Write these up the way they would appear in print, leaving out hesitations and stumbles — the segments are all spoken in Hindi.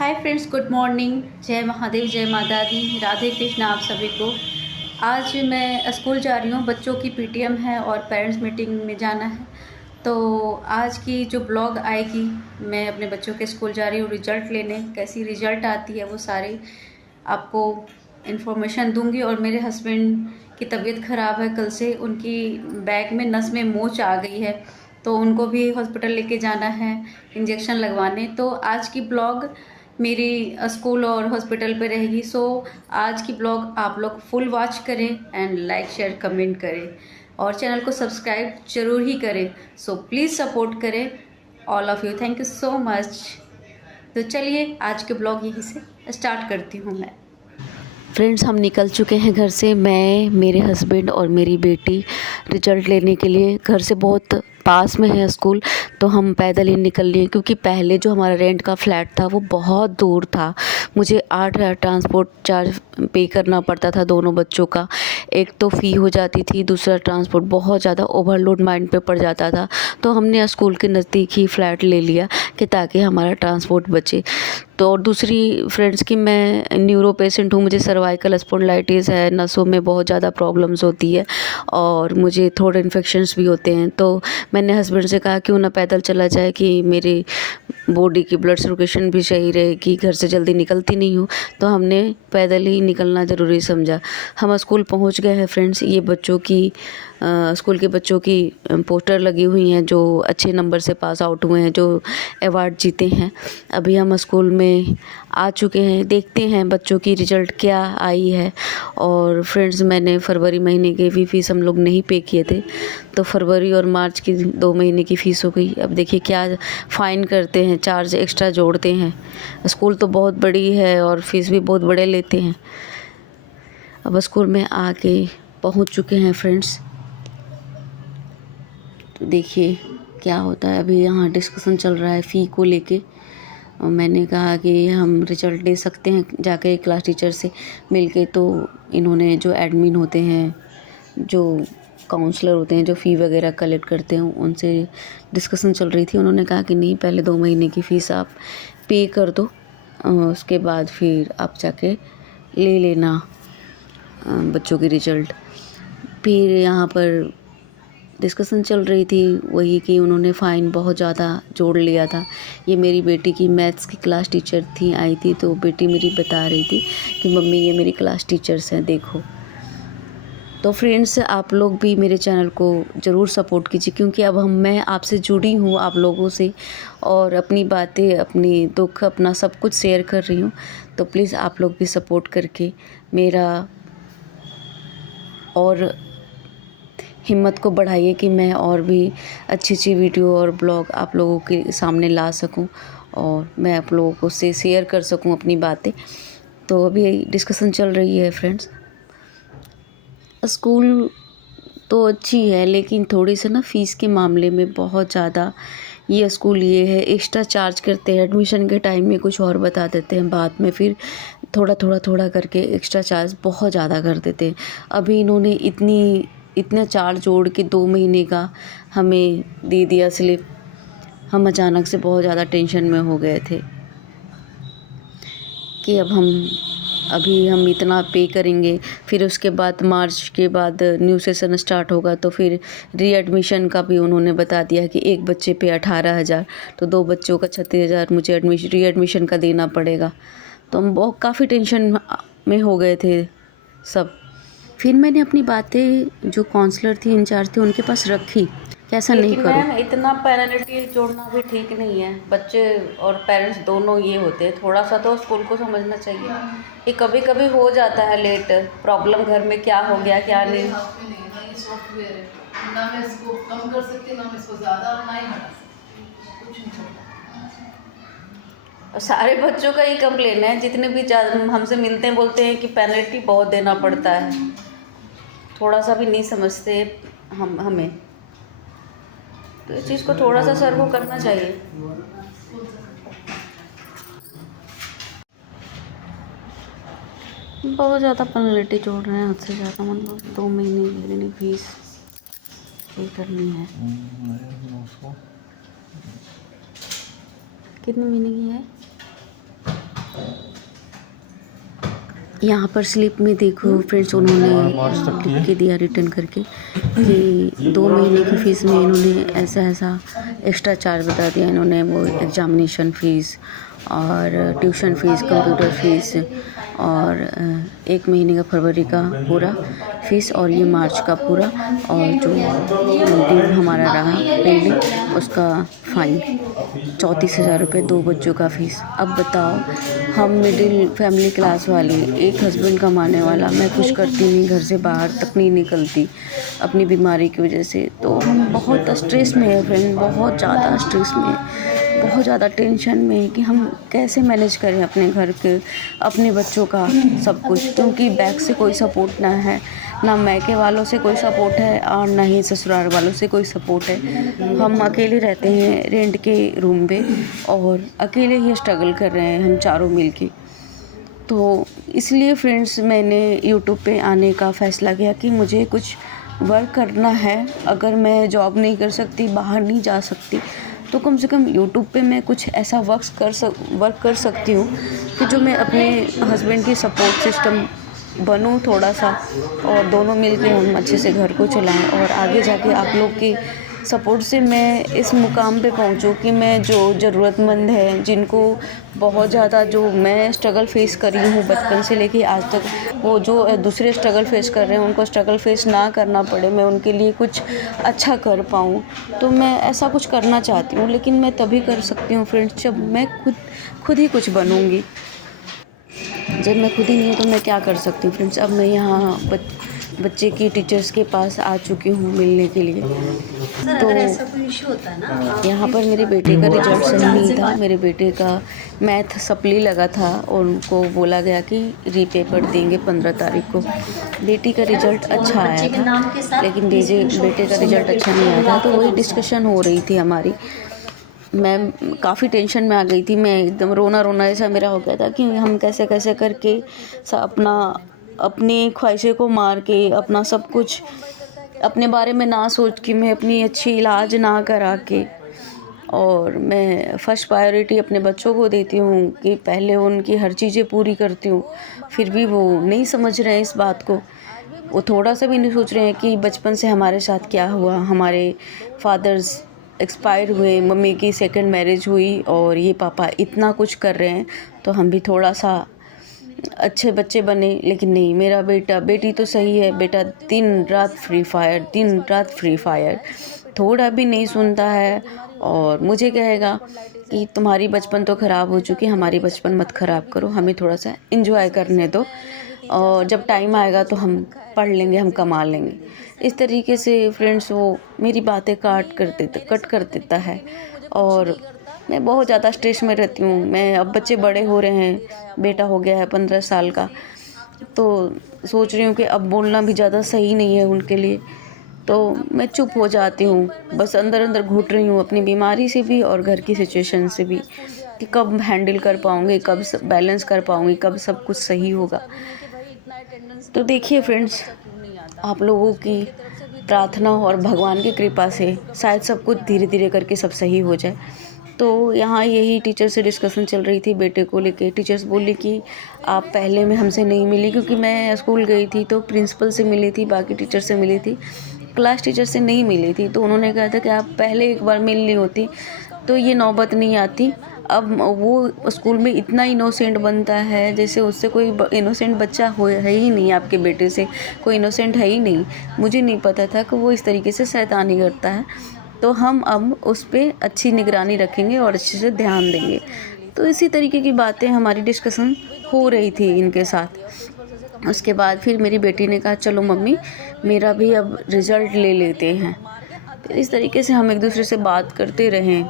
Hi friends, good morning. जय महादेव, जय माता दी, राधे कृष्ण आप सभी को। आज मैं स्कूल जा रही हूँ, बच्चों की पीटीएम है और पेरेंट्स मीटिंग में जाना है। तो आज की जो ब्लॉग आएगी, मैं अपने बच्चों के स्कूल जा रही हूँ रिजल्ट लेने। कैसी रिजल्ट आती है वो सारी आपको इन्फॉर्मेशन दूंगी। और मेरे हस्बैंड की तबीयत ख़राब है, कल से उनकी बैक में नस में मोच आ गई है, तो उनको भी हॉस्पिटल लेके जाना है इंजेक्शन लगवाने। तो आज की ब्लॉग मेरी स्कूल और हॉस्पिटल पे रहेगी। सो आज की ब्लॉग आप लोग फुल वॉच करें एंड लाइक शेयर कमेंट करें और चैनल को सब्सक्राइब जरूर ही करें। सो प्लीज़ सपोर्ट करें all of you. Thank you so much. तो चलिए आज के ब्लॉग यहीं से स्टार्ट करती हूँ मैं। फ्रेंड्स, हम निकल चुके हैं घर से। मैं, मेरे हस्बैंड और मेरी बेटी रिजल्ट लेने के लिए। घर से बहुत पास में है स्कूल, तो हम पैदल ही निकल लिए, क्योंकि पहले जो हमारा रेंट का फ्लैट था वो बहुत दूर था। मुझे 8,000 ट्रांसपोर्ट चार्ज पे करना पड़ता था दोनों बच्चों का। एक तो फ़ी हो जाती थी, दूसरा ट्रांसपोर्ट बहुत ज़्यादा ओवरलोड माइंड पे पड़ जाता था। तो हमने स्कूल के नज़दीक ही फ्लैट ले लिया कि ताकि हमारा ट्रांसपोर्ट बचे। तो और दूसरी फ्रेंड्स की, मैं न्यूरो पेशेंट हूँ, मुझे सर्वाइकल स्पॉन्डिलाइटिस है, नसों में बहुत ज़्यादा प्रॉब्लम्स होती है और मुझे थ्रोट इन्फेक्शंस भी होते हैं। तो मैंने हस्बैंड से कहा क्यों ना पैदल चला जाए कि मेरी बॉडी की ब्लड सर्कुलेशन भी सही रहेगी, घर से जल्दी निकलती नहीं हूँ। तो हमने पैदल ही निकलना ज़रूरी समझा। हम स्कूल पहुँच गए हैं फ्रेंड्स। ये बच्चों की स्कूल के बच्चों की पोस्टर लगी हुई हैं जो अच्छे नंबर से पास आउट हुए हैं, जो अवार्ड जीते हैं। अभी हम स्कूल में आ चुके हैं, देखते हैं बच्चों की रिज़ल्ट क्या आई है। और फ्रेंड्स, मैंने फरवरी महीने की भी फ़ीस हम लोग नहीं पे किए थे, तो फरवरी और मार्च की 2 महीने की फ़ीस हो गई। अब देखिए क्या फ़ाइन करते हैं, चार्ज एक्स्ट्रा जोड़ते हैं। स्कूल तो बहुत बड़ी है और फ़ीस भी बहुत बड़े लेते हैं। अब स्कूल में आके पहुंच चुके हैं फ्रेंड्स। तो देखिए क्या होता है। अभी यहाँ डिस्कशन चल रहा है फ़ी को लेके, और मैंने कहा कि हम रिज़ल्ट ले सकते हैं जाके क्लास टीचर से मिलके। तो इन्होंने, जो एडमिन होते हैं, जो काउंसलर होते हैं, जो फ़ी वगैरह कलेक्ट करते हैं, उनसे डिस्कशन चल रही थी। उन्होंने कहा कि नहीं, पहले 2 महीने की फ़ीस आप पे कर दो, उसके बाद फिर आप जाके ले लेना बच्चों की रिज़ल्ट। फिर यहाँ पर डिस्कशन चल रही थी वही कि उन्होंने फ़ाइन बहुत ज़्यादा जोड़ लिया था। ये मेरी बेटी की मैथ्स की क्लास टीचर थी, आई थी, तो बेटी मेरी बता रही थी कि मम्मी ये मेरी क्लास टीचर्स हैं, देखो। तो फ्रेंड्स, आप लोग भी मेरे चैनल को ज़रूर सपोर्ट कीजिए, क्योंकि अब मैं आपसे जुड़ी हूँ, आप लोगों से, और अपनी बातें, अपनी दुख, अपना सब कुछ शेयर कर रही हूँ। तो प्लीज़ आप लोग भी सपोर्ट करके मेरा और हिम्मत को बढ़ाइए कि मैं और भी अच्छी अच्छी वीडियो और ब्लॉग आप लोगों के सामने ला सकूं और मैं आप लोगों को से शेयर कर सकूं अपनी बातें। तो अभी डिस्कशन चल रही है फ्रेंड्स। स्कूल तो अच्छी है, लेकिन थोड़ी सा ना फ़ीस के मामले में बहुत ज़्यादा, ये स्कूल ये है, एक्स्ट्रा चार्ज करते हैं। एडमिशन के टाइम में कुछ और बता देते हैं, बाद में फिर थोड़ा करके एक्स्ट्रा चार्ज बहुत ज़्यादा कर देते हैं। अभी इन्होंने इतना चार्ज जोड़ के 2 महीने का हमें दे दिया स्लिप। हम अचानक से बहुत ज़्यादा टेंशन में हो गए थे कि अभी हम इतना पे करेंगे, फिर उसके बाद मार्च के बाद न्यू सेशन स्टार्ट होगा, तो फिर रीएडमिशन का भी उन्होंने बता दिया कि एक बच्चे पे 18,000, तो 2 बच्चों का 36,000 मुझे रीएडमिशन का देना पड़ेगा। तो हम बहुत काफ़ी टेंशन में हो गए थे सब। फिर मैंने अपनी बातें जो काउंसलर थी, इंचार्ज थी, उनके पास रखी, कैसा नहीं लेकिन करूँ। मैम, इतना पेनल्टी जोड़ना भी ठीक नहीं है। बच्चे और पेरेंट्स दोनों ये होते हैं, थोड़ा सा तो स्कूल को समझना चाहिए कि कभी कभी हो जाता है लेट, प्रॉब्लम घर में क्या हो गया क्या नहीं। सॉफ्टवेयर है ना, मैं इसको कम कर सकती ना, मैं इसको ज़्यादा ना ही हटा सकती, कुछ नहीं चलता। और सारे बच्चों का ही कंप्लेन है, जितने भी हमसे मिलते हैं बोलते हैं कि पेनल्टी बहुत देना पड़ता है। थोड़ा सा भी नहीं समझते हमें, तो इस चीज़ को थोड़ा सा सर को करना चाहिए। बहुत ज़्यादा पेनल्टी जोड़ रहे हैं, हद से ज़्यादा। मतलब 2 महीने की फीस पे करनी है। कितने महीने की है? यहाँ पर स्लिप में देखो फ्रेंड्स, उन्होंने लिख के दिया रिटर्न करके कि 2 महीने की फ़ीस में इन्होंने ऐसा ऐसा एक्स्ट्रा चार्ज बता दिया इन्होंने। वो एग्ज़ामिनेशन फ़ीस और ट्यूशन फ़ीस, कंप्यूटर फ़ीस और 1 महीने का फरवरी का पूरा फ़ीस और ये मार्च का पूरा, और जो ड्यू हमारा रहा पेंडिंग उसका फ़ाइन 34,000 रुपये 2 बच्चों का फ़ीस। अब बताओ, हम मिडिल फैमिली क्लास वाले, एक हस्बैंड कमाने वाला, मैं कुछ करती नहीं, घर से बाहर तक नहीं निकलती अपनी बीमारी की वजह से। तो हम बहुत स्ट्रेस में है फ्रेंड, बहुत ज़्यादा स्ट्रेस में, बहुत ज़्यादा टेंशन में है कि हम कैसे मैनेज करें अपने घर के, अपने बच्चों का सब कुछ, क्योंकि बैक से कोई सपोर्ट ना है, ना मायके वालों से कोई सपोर्ट है और ना ही ससुराल वालों से कोई सपोर्ट है। हम अकेले रहते हैं रेंट के रूम पे और अकेले ही स्ट्रगल कर रहे हैं हम चारों मिलके। तो इसलिए फ्रेंड्स मैंने यूट्यूब पे आने का फ़ैसला किया कि मुझे कुछ वर्क करना है। अगर मैं जॉब नहीं कर सकती, बाहर नहीं जा सकती, तो कम से कम यूट्यूब पे मैं कुछ ऐसा वर्क कर सकती हूँ कि जो मैं अपने हस्बैंड की सपोर्ट सिस्टम बनूँ थोड़ा सा, और दोनों मिलके हम अच्छे से घर को चलाएं और आगे जाके आप लोग की सपोर्ट से मैं इस मुकाम पे पहुंचूं कि मैं जो ज़रूरतमंद है, जिनको बहुत ज़्यादा, जो मैं स्ट्रगल फेस करी हूँ बचपन से लेके आज तक, वो जो दूसरे स्ट्रगल फेस कर रहे हैं उनको स्ट्रगल फेस ना करना पड़े, मैं उनके लिए कुछ अच्छा कर पाऊँ। तो मैं ऐसा कुछ करना चाहती हूँ, लेकिन मैं तभी कर सकती हूँ फ्रेंड्स जब मैं खुद ही कुछ बनूँगी। जब मैं खुद ही नहीं हूँ तो मैं क्या कर सकती हूँ फ्रेंड्स। अब मैं यहाँ बच्चे की टीचर्स के पास आ चुकी हूँ मिलने के लिए। तो यहाँ पर मेरे बेटे का रिजल्ट सही नहीं था। मेरे बेटे का मैथ सप्ली लगा था और उनको बोला गया कि रीपेपर देंगे 15 तारीख को। बेटी का रिजल्ट अच्छा आया था, लेकिन बेटे का रिजल्ट अच्छा नहीं आया था। तो वही डिस्कशन हो रही थी हमारी। मैं काफ़ी टेंशन में आ गई थी, मैं एकदम रोना ऐसा मेरा हो गया था कि हम कैसे कैसे करके अपनी ख्वाहिशें को मार के, अपना सब कुछ अपने बारे में ना सोच के, मैं अपनी अच्छी इलाज ना करा के, और मैं फ़र्स्ट प्रायोरिटी अपने बच्चों को देती हूँ कि पहले उनकी हर चीज़ें पूरी करती हूँ। फिर भी वो नहीं समझ रहे हैं इस बात को। वो थोड़ा सा भी नहीं सोच रहे हैं कि बचपन से हमारे साथ क्या हुआ। हमारे फादर्स एक्सपायर हुए, मम्मी की सेकंड मैरिज हुई और ये पापा इतना कुछ कर रहे हैं, तो हम भी थोड़ा सा अच्छे बच्चे बने। लेकिन नहीं, मेरा बेटी तो सही है, बेटा दिन रात फ्री फायर, थोड़ा भी नहीं सुनता है और मुझे कहेगा कि तुम्हारी बचपन तो ख़राब हो चुकी, हमारी बचपन मत ख़राब करो, हमें थोड़ा सा एंजॉय करने दो, और जब टाइम आएगा तो हम पढ़ लेंगे, हम कमा लेंगे। इस तरीके से फ्रेंड्स वो मेरी बातें कट कर देता है और मैं बहुत ज़्यादा स्ट्रेस में रहती हूँ। मैं अब बच्चे बड़े हो रहे हैं, बेटा हो गया है 15 साल का, तो सोच रही हूँ कि अब बोलना भी ज़्यादा सही नहीं है उनके लिए। तो मैं चुप हो जाती हूँ, बस अंदर अंदर घुट रही हूँ अपनी बीमारी से भी और घर की सिचुएशन से भी, कि कब हैंडल कर पाऊँगी, कब बैलेंस कर पाऊँगी, कब सब कुछ सही होगा। तो देखिए फ्रेंड्स, आप लोगों की प्रार्थना और भगवान की कृपा से शायद सब कुछ धीरे धीरे करके सब सही हो जाए। तो यहाँ यही टीचर से डिस्कशन चल रही थी बेटे को लेके। टीचर्स बोली कि आप पहले में हमसे नहीं मिली, क्योंकि मैं स्कूल गई थी तो प्रिंसिपल से मिली थी, बाकी टीचर से मिली थी, क्लास टीचर से नहीं मिली थी। तो उन्होंने कहा था कि आप पहले एक बार मिल ली होती तो ये नौबत नहीं आती। अब वो स्कूल में इतना इनोसेंट बनता है जैसे उससे कोई इनोसेंट बच्चा है ही नहीं, आपके बेटे से कोई इनोसेंट है ही नहीं। मुझे नहीं पता था कि वो इस तरीके से शैतानी करता है। तो हम अब उस पर अच्छी निगरानी रखेंगे और अच्छे से ध्यान देंगे। तो इसी तरीके की बातें हमारी डिस्कशन हो रही थी इनके साथ। उसके बाद फिर मेरी बेटी ने कहा चलो मम्मी, मेरा भी अब रिज़ल्ट ले लेते हैं। फिर इस तरीके से हम एक दूसरे से बात करते रहें।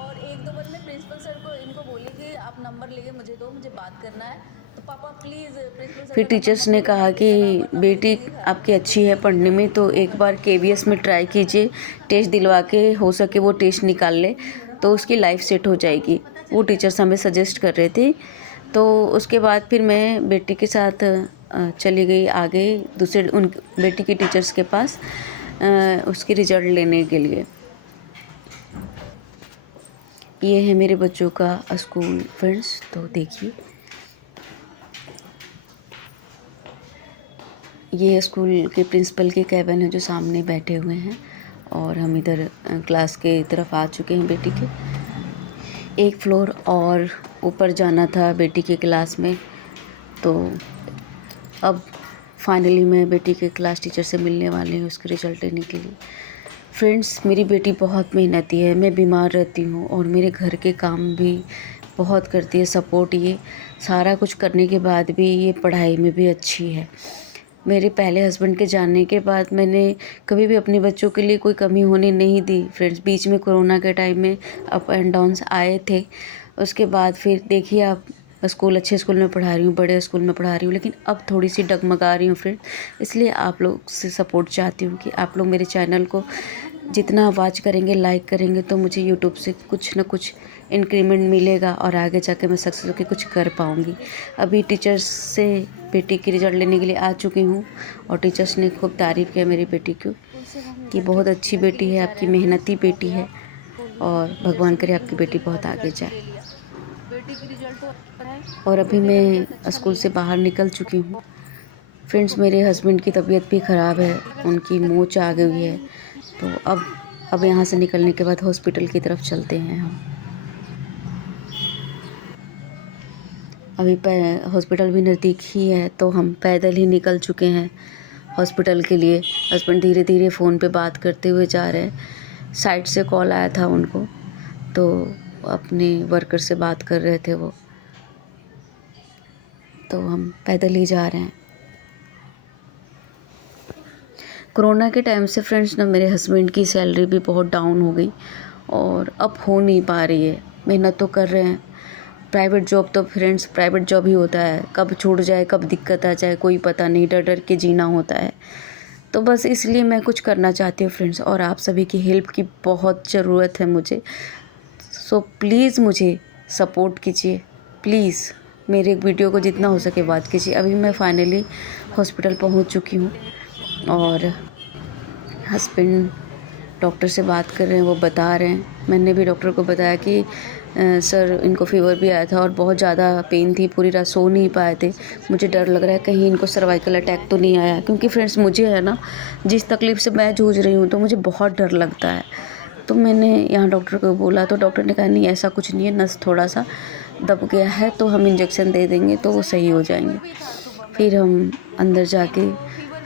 फिर टीचर्स ने कहा कि बेटी आपकी अच्छी है पढ़ने में, तो एक बार KVS में ट्राई कीजिए, टेस्ट दिलवा के, हो सके वो टेस्ट निकाल ले तो उसकी लाइफ सेट हो जाएगी। वो टीचर्स हमें सजेस्ट कर रहे थे। तो उसके बाद फिर मैं बेटी के साथ चली गई आगे दूसरे उन बेटी के टीचर्स के पास उसकी रिज़ल्ट लेने के लिए। ये है मेरे बच्चों का स्कूल फ्रेंड्स, तो देखिए। ये स्कूल के प्रिंसिपल के कैबिन है जो सामने बैठे हुए हैं, और हम इधर क्लास के तरफ आ चुके हैं बेटी के। एक फ्लोर और ऊपर जाना था बेटी के क्लास में, तो अब फाइनली मैं बेटी के क्लास टीचर से मिलने वाली हूँ उसके रिज़ल्ट लेने के लिए। फ्रेंड्स, मेरी बेटी बहुत मेहनती है। मैं बीमार रहती हूँ और मेरे घर के काम भी बहुत करती है, सपोर्ट। ये सारा कुछ करने के बाद भी ये पढ़ाई में भी अच्छी है। मेरे पहले हस्बैंड के जाने के बाद मैंने कभी भी अपने बच्चों के लिए कोई कमी होने नहीं दी। फ्रेंड्स, बीच में कोरोना के टाइम में अप एंड डाउन्स आए थे। उसके बाद फिर देखिए, आप अच्छे स्कूल में पढ़ा रही हूँ, बड़े स्कूल में पढ़ा रही हूँ, लेकिन अब थोड़ी सी डगमगा रही हूँ फ्रेंड। इसलिए आप लोग से सपोर्ट चाहती हूँ कि आप लोग मेरे चैनल को जितना वॉच करेंगे, लाइक करेंगे, तो मुझे यूट्यूब से कुछ ना कुछ इंक्रीमेंट मिलेगा और आगे जाके मैं सक्सेस होकर कुछ कर पाऊँगी। अभी टीचर्स से बेटी की रिज़ल्ट लेने के लिए आ चुकी हूँ और टीचर्स ने खूब तारीफ़ किया मेरी बेटी को कि बहुत अच्छी बेटी है, आपकी मेहनती बेटी है, और भगवान करे आपकी बेटी बहुत आगे जाए। और अभी मैं स्कूल से बाहर निकल चुकी हूँ। फ्रेंड्स, मेरे हस्बैंड की तबीयत भी ख़राब है, उनकी मोच आ गई है, तो अब यहाँ से निकलने के बाद हॉस्पिटल की तरफ चलते हैं हम। अभी हॉस्पिटल भी नज़दीक ही है, तो हम पैदल ही निकल चुके हैं हॉस्पिटल के लिए। हस्बैंड धीरे धीरे फ़ोन पे बात करते हुए जा रहे हैं। साइड से कॉल आया था उनको, तो अपने वर्कर से बात कर रहे थे वो, तो हम पैदल ही जा रहे हैं। कोरोना के टाइम से फ्रेंड्स ना, मेरे हस्बैंड की सैलरी भी बहुत डाउन हो गई और अब हो नहीं पा रही है। मेहनत तो कर रहे हैं, प्राइवेट जॉब तो फ्रेंड्स प्राइवेट जॉब ही होता है, कब छूट जाए, कब दिक्कत आ जाए, कोई पता नहीं, डर डर के जीना होता है। तो बस इसलिए मैं कुछ करना चाहती हूँ फ्रेंड्स, और आप सभी की हेल्प की बहुत ज़रूरत है मुझे। सो प्लीज़ मुझे सपोर्ट कीजिए, प्लीज़ मेरे वीडियो को जितना हो सके बात कीजिए। अभी मैं फाइनली हॉस्पिटल पहुँच चुकी हूँ और हस्बैंड डॉक्टर से बात कर रहे हैं, वो बता रहे हैं। मैंने भी डॉक्टर को बताया कि सर, इनको फ़ीवर भी आया था और बहुत ज़्यादा पेन थी, पूरी रात सो नहीं पाए थे। मुझे डर लग रहा है कहीं इनको सर्वाइकल अटैक तो नहीं आया, क्योंकि फ्रेंड्स मुझे है ना, जिस तकलीफ़ से मैं जूझ रही हूँ तो मुझे बहुत डर लगता है। तो मैंने यहाँ डॉक्टर को बोला, तो डॉक्टर ने कहा नहीं, ऐसा कुछ नहीं है, नस थोड़ा सा दब गया है, तो हम इंजेक्शन दे देंगे तो वो सही हो जाएंगे। फिर हम अंदर जाके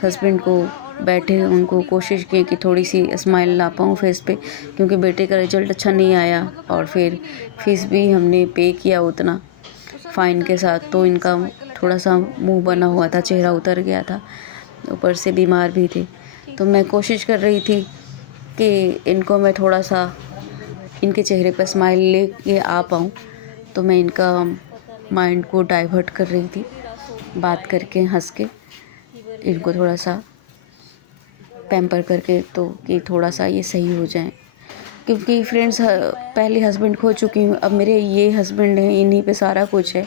हस्बैंड को बैठे, उनको कोशिश की कि थोड़ी सी स्माइल ला पाऊँ फेस पे, क्योंकि बेटे का रिज़ल्ट अच्छा नहीं आया और फिर फीस भी हमने पे किया उतना फ़ाइन के साथ, तो इनका थोड़ा सा मुंह बना हुआ था, चेहरा उतर गया था, ऊपर से बीमार भी थे। तो मैं कोशिश कर रही थी कि इनको मैं थोड़ा सा इनके चेहरे पर स्माइल ले के आ पाऊँ, तो मैं इनका माइंड को डाइवर्ट कर रही थी, बात करके, हंस के, इनको थोड़ा सा पैम्पर करके, तो कि थोड़ा सा ये सही हो जाएं। क्योंकि फ्रेंड्स, पहले हस्बैंड खो चुकी हूँ, अब मेरे ये हस्बैंड हैं, इन्हीं पे सारा कुछ है,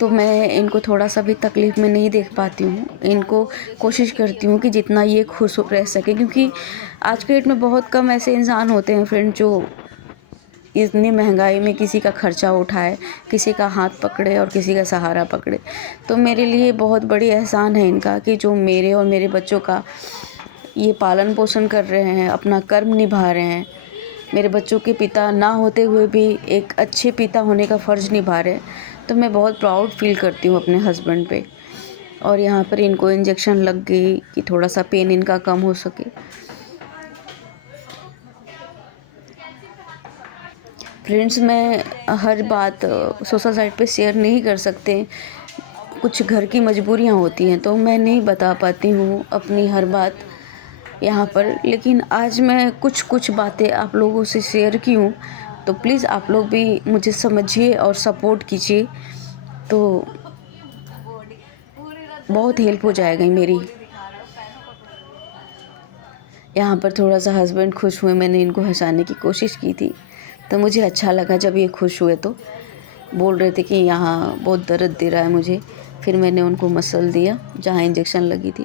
तो मैं इनको थोड़ा सा भी तकलीफ़ में नहीं देख पाती हूँ। इनको कोशिश करती हूँ कि जितना ये खुश रह सके, क्योंकि आज के डेट में बहुत कम ऐसे इंसान होते हैं फ्रेंड जो इतनी महंगाई में किसी का खर्चा उठाए, किसी का हाथ पकड़े और किसी का सहारा पकड़े। तो मेरे लिए बहुत बड़ी एहसान है इनका कि जो मेरे और मेरे बच्चों का ये पालन पोषण कर रहे हैं, अपना कर्म निभा रहे हैं। मेरे बच्चों के पिता ना होते हुए भी एक अच्छे पिता होने का फ़र्ज़ निभा रहे हैं, तो मैं बहुत प्राउड फील करती हूँ अपने हस्बैंड पे। और यहाँ पर इनको इंजेक्शन लग गई कि थोड़ा सा पेन इनका कम हो सके। फ्रेंड्स, मैं हर बात सोशल साइट पे शेयर नहीं कर सकते, कुछ घर की मजबूरियाँ होती हैं, तो मैं नहीं बता पाती हूँ अपनी हर बात यहाँ पर। लेकिन आज मैं कुछ बातें आप लोगों से शेयर की हूँ, तो प्लीज़ आप लोग भी मुझे समझिए और सपोर्ट कीजिए, तो बहुत हेल्प हो जाएगी मेरी। यहाँ पर थोड़ा सा हस्बैंड खुश हुए, मैंने इनको हंसाने की कोशिश की थी, तो मुझे अच्छा लगा जब ये खुश हुए। तो बोल रहे थे कि यहाँ बहुत दर्द दे रहा है मुझे, फिर मैंने उनको मसल दिया जहाँ इंजेक्शन लगी थी।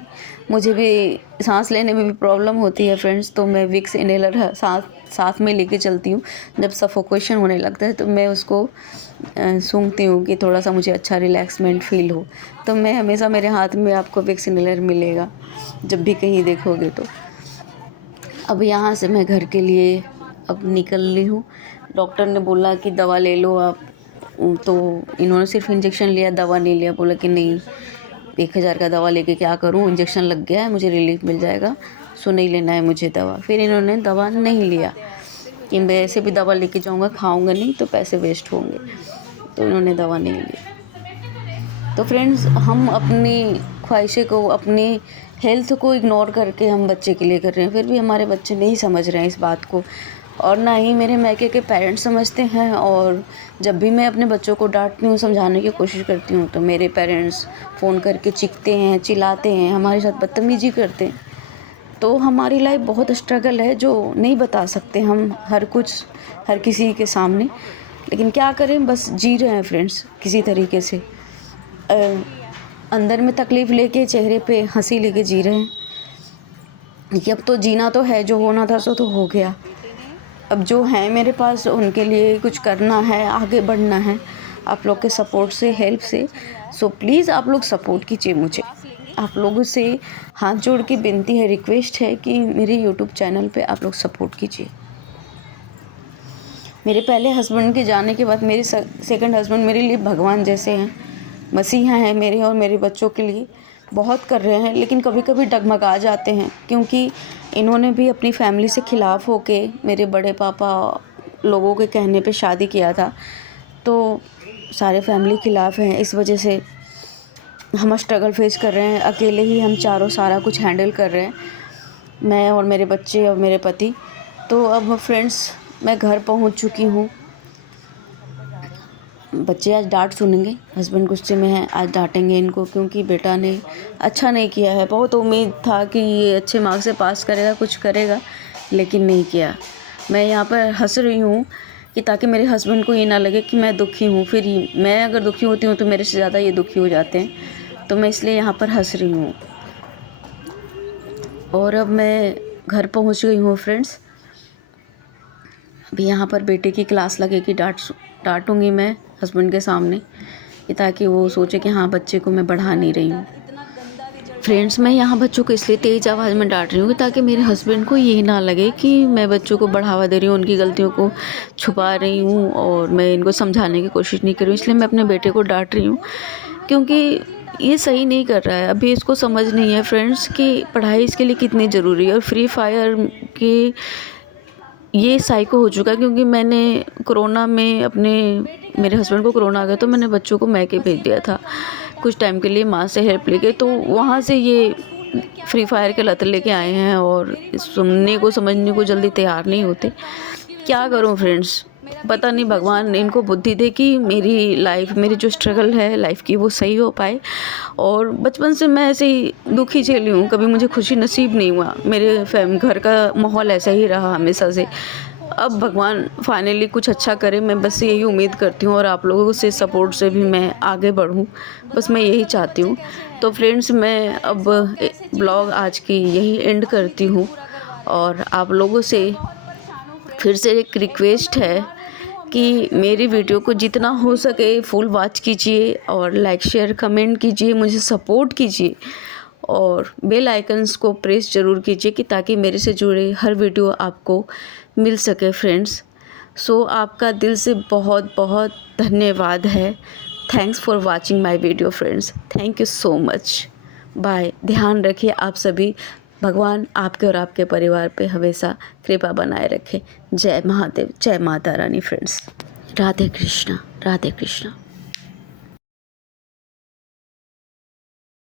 मुझे भी सांस लेने में भी प्रॉब्लम होती है फ्रेंड्स, तो मैं विक्स इनहेलर साथ में लेके चलती हूँ। जब सफोकेशन होने लगता है तो मैं उसको सूंघती हूँ कि थोड़ा सा मुझे अच्छा रिलैक्समेंट फ़ील हो। तो मैं हमेशा, मेरे हाथ में आपको विक्स इनहेलर मिलेगा जब भी कहीं देखोगे तो। अब यहाँ से मैं घर के लिए अब निकल ली हूँ। डॉक्टर ने बोला कि दवा ले लो आप, तो इन्होंने सिर्फ इंजेक्शन लिया, दवा नहीं लिया। बोला कि नहीं, 1000 का दवा लेके क्या करूँ, इंजेक्शन लग गया है, मुझे रिलीफ मिल जाएगा, सो नहीं लेना है मुझे दवा। फिर इन्होंने दवा नहीं लिया कि मैं ऐसे भी दवा लेके जाऊँगा, खाऊँगा नहीं तो पैसे वेस्ट होंगे, तो इन्होंने दवा नहीं ली। तो फ्रेंड्स, हम अपनी ख्वाहिशें को, अपनी हेल्थ को इग्नोर करके हम बच्चे के लिए कर रहे हैं, फिर भी हमारे बच्चे नहीं समझ रहे हैं इस बात को, और ना ही मेरे मायके के पेरेंट्स समझते हैं। और जब भी मैं अपने बच्चों को डांटती हूँ, समझाने की कोशिश करती हूँ, तो मेरे पेरेंट्स फ़ोन करके चीखते हैं, चिल्लाते हैं, हमारे साथ बदतमीजी करते हैं। तो हमारी लाइफ बहुत स्ट्रगल है जो नहीं बता सकते हम हर किसी के सामने, लेकिन क्या करें, बस जी रहे हैं फ्रेंड्स किसी तरीके से। अंदर में तकलीफ़ लेके, चेहरे पे हंसी लेके जी रहे हैं कि अब तो जीना तो है, जो होना था सो तो हो गया। अब जो है मेरे पास, उनके लिए कुछ करना है, आगे बढ़ना है आप लोग के सपोर्ट से, हेल्प से। सो प्लीज़ आप लोग सपोर्ट कीजिए मुझे। आप लोगों से हाथ जोड़ के विनती है, रिक्वेस्ट है कि मेरे यूट्यूब चैनल पे आप लोग सपोर्ट कीजिए। मेरे पहले हस्बैंड के जाने के बाद मेरे सेकंड हस्बैंड मेरे लिए भगवान जैसे हैं, मसीहा हैं मेरे और मेरे बच्चों के लिए। बहुत कर रहे हैं, लेकिन कभी कभी डगमगा जाते हैं, क्योंकि इन्होंने भी अपनी फैमिली से ख़िलाफ़ होके मेरे बड़े पापा लोगों के कहने पे शादी किया था, तो सारे फैमिली ख़िलाफ़ हैं। इस वजह से हम स्ट्रगल फेस कर रहे हैं, अकेले ही हम चारों सारा कुछ हैंडल कर रहे हैं, मैं और मेरे बच्चे और मेरे पति। तो अब फ्रेंड्स, मैं घर पहुंच चुकी हूँ। बच्चे आज डांट सुनेंगे, हस्बैंड गुस्से में है, आज डांटेंगे इनको, क्योंकि बेटा ने अच्छा नहीं किया है। बहुत उम्मीद था कि ये अच्छे मार्क्स से पास करेगा, कुछ करेगा, लेकिन नहीं किया। मैं यहाँ पर हंस रही हूँ कि ताकि मेरे हस्बैंड को ये ना लगे कि मैं दुखी हूँ। फिर मैं अगर दुखी होती हूँ तो मेरे से ज़्यादा ये दुखी हो जाते हैं, तो मैं इसलिए यहाँ पर हंस रही हूँ। और अब मैं घर पहुँच गई हूँ फ्रेंड्स। अभी यहाँ पर बेटे की क्लास लगेगी, डांटूँगी मैं हस्बैंड के सामने, कि ताकि वो सोचे कि हाँ, बच्चे को मैं बढ़ा नहीं रही हूँ। फ्रेंड्स, मैं यहाँ बच्चों को इसलिए तेज़ आवाज़ में डांट रही हूँ ताकि मेरे हस्बैंड को ये ना लगे कि मैं बच्चों को बढ़ावा दे रही हूँ, उनकी गलतियों को छुपा रही हूँ और मैं इनको समझाने की कोशिश नहीं कर रही हूँ। इसलिए मैं अपने बेटे को डांट रही हूँ, क्योंकि ये सही नहीं कर रहा है। अभी इसको समझ नहीं है फ्रेंड्स कि पढ़ाई इसके लिए कितनी ज़रूरी है। और फ्री फायर के ये साइको हो चुका है, क्योंकि मैंने कोरोना में मेरे हस्बैंड को कोरोना आ गया, तो मैंने बच्चों को मैके भेज दिया था कुछ टाइम के लिए, माँ से हेल्प लेके। तो वहाँ से ये फ्री फायर के लत लेके आए हैं और सुनने को समझने को जल्दी तैयार नहीं होते। क्या करूँ फ्रेंड्स, पता नहीं भगवान इनको बुद्धि दे कि मेरी जो स्ट्रगल है लाइफ की वो सही हो पाए। और बचपन से मैं ऐसे ही दुखी झेली हूँ, कभी मुझे खुशी नसीब नहीं हुआ। मेरे घर का माहौल ऐसा ही रहा हमेशा से। अब भगवान फाइनली कुछ अच्छा करे, मैं बस यही उम्मीद करती हूँ, और आप लोगों से सपोर्ट से भी मैं आगे बढ़ूँ, बस मैं यही चाहती हूँ। तो फ्रेंड्स, मैं अब ब्लॉग आज की यही एंड करती हूँ, और आप लोगों से फिर से एक रिक्वेस्ट है कि मेरी वीडियो को जितना हो सके फुल वॉच कीजिए और लाइक शेयर कमेंट कीजिए, मुझे सपोर्ट कीजिए और बेल आइकन्स को प्रेस ज़रूर कीजिए कि ताकि मेरे से जुड़े हर वीडियो आपको मिल सके फ्रेंड्स। सो आपका दिल से बहुत बहुत धन्यवाद है। Thanks for watching my video friends, thank you so much. Bye. ध्यान रखिए आप सभी, भगवान आपके और आपके परिवार पे हमेशा कृपा बनाए रखे। जय महादेव, जय माता रानी फ्रेंड्स। राधे कृष्णा, राधे कृष्णा।